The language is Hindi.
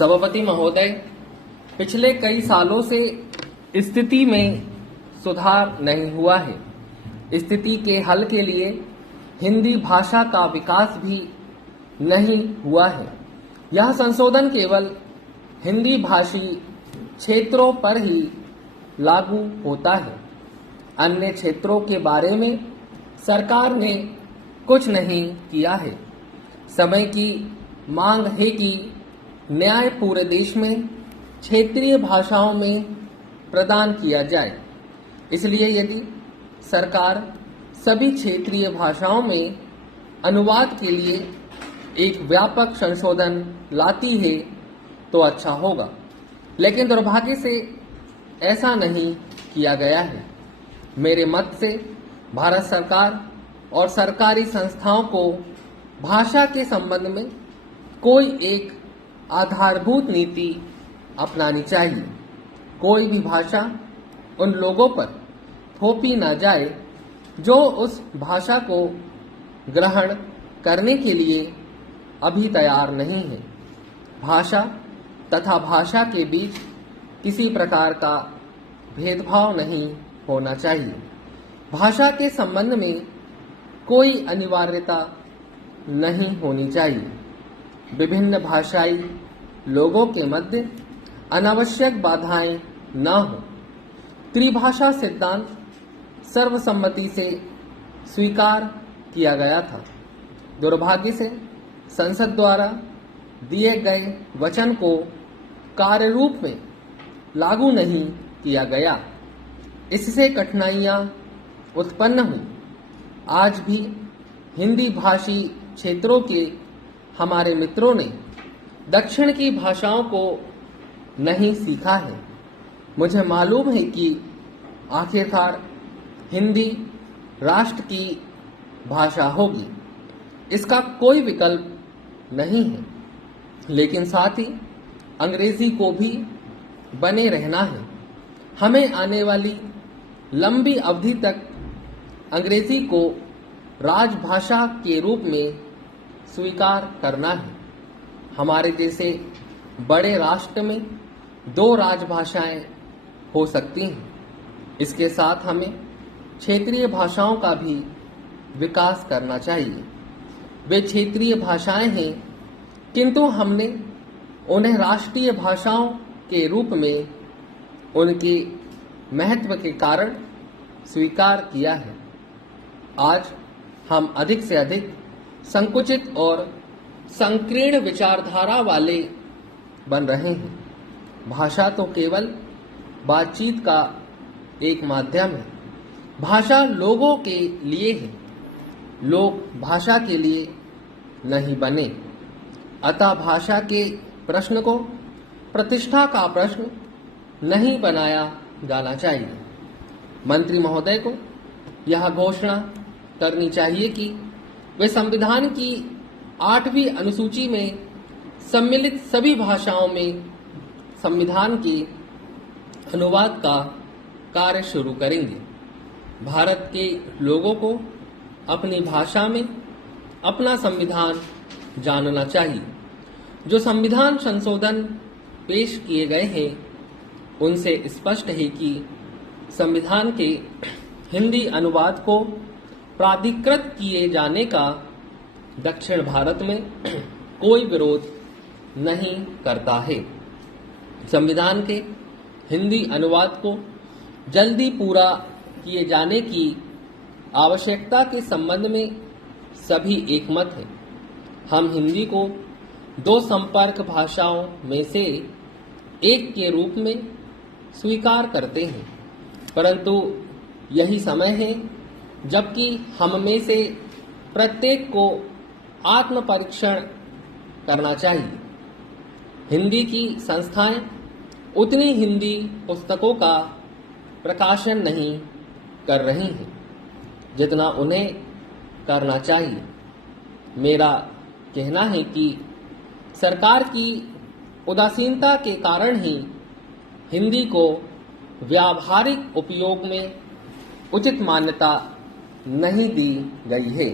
सभापति महोदय, पिछले कई सालों से स्थिति में सुधार नहीं हुआ है। स्थिति के हल के लिए हिंदी भाषा का विकास भी नहीं हुआ है। यह संशोधन केवल हिंदी भाषी क्षेत्रों पर ही लागू होता है। अन्य क्षेत्रों के बारे में सरकार ने कुछ नहीं किया है। समय की मांग है कि न्याय पूरे देश में क्षेत्रीय भाषाओं में प्रदान किया जाए। इसलिए यदि सरकार सभी क्षेत्रीय भाषाओं में अनुवाद के लिए एक व्यापक संशोधन लाती है तो अच्छा होगा, लेकिन दुर्भाग्य से ऐसा नहीं किया गया है। मेरे मत से भारत सरकार और सरकारी संस्थाओं को भाषा के संबंध में कोई एक आधारभूत नीति अपनानी चाहिए। कोई भी भाषा उन लोगों पर थोपी न जाए जो उस भाषा को ग्रहण करने के लिए अभी तैयार नहीं है। भाषा तथा भाषा के बीच किसी प्रकार का भेदभाव नहीं होना चाहिए। भाषा के संबंध में कोई अनिवार्यता नहीं होनी चाहिए। विभिन्न भाषाई लोगों के मध्य अनावश्यक बाधाएं न हो। त्रिभाषा सिद्धांत सर्वसम्मति से स्वीकार किया गया था। दुर्भाग्य से संसद द्वारा दिए गए वचन को कार्य रूप में लागू नहीं किया गया। इससे कठिनाइयां उत्पन्न हुई। आज भी हिंदी भाषी क्षेत्रों के हमारे मित्रों ने दक्षिण की भाषाओं को नहीं सीखा है। मुझे मालूम है कि आखिरकार हिंदी राष्ट्र की भाषा होगी, इसका कोई विकल्प नहीं है, लेकिन साथ ही अंग्रेजी को भी बने रहना है। हमें आने वाली लंबी अवधि तक अंग्रेजी को राजभाषा के रूप में स्वीकार करना है। हमारे जैसे बड़े राष्ट्र में 2 राजभाषाएं हो सकती हैं। इसके साथ हमें क्षेत्रीय भाषाओं का भी विकास करना चाहिए। वे क्षेत्रीय भाषाएं हैं, किंतु हमने उन्हें राष्ट्रीय भाषाओं के रूप में उनके महत्व के कारण स्वीकार किया है। आज हम अधिक से अधिक संकुचित और संकीर्ण विचारधारा वाले बन रहे हैं। भाषा तो केवल बातचीत का एक माध्यम है। भाषा लोगों के लिए है, लोग भाषा के लिए नहीं बने। अतः भाषा के प्रश्न को प्रतिष्ठा का प्रश्न नहीं बनाया जाना चाहिए। मंत्री महोदय को यह घोषणा करनी चाहिए कि वे संविधान की 8वीं अनुसूची में सम्मिलित सभी भाषाओं में संविधान के अनुवाद का कार्य शुरू करेंगे। भारत के लोगों को अपनी भाषा में अपना संविधान जानना चाहिए। जो संविधान संशोधन पेश किए गए हैं उनसे स्पष्ट है कि संविधान के हिंदी अनुवाद को प्राधिकृत किए जाने का दक्षिण भारत में कोई विरोध नहीं करता है। संविधान के हिंदी अनुवाद को जल्दी पूरा किए जाने की आवश्यकता के संबंध में सभी एकमत हैं। हम हिंदी को 2 संपर्क भाषाओं में से एक के रूप में स्वीकार करते हैं, परंतु यही समय है जबकि हम में से प्रत्येक को आत्म परीक्षण करना चाहिए। हिंदी की संस्थाएं उतनी हिंदी पुस्तकों का प्रकाशन नहीं कर रही हैं जितना उन्हें करना चाहिए। मेरा कहना है कि सरकार की उदासीनता के कारण ही हिंदी को व्यावहारिक उपयोग में उचित मान्यता नहीं दी गई है।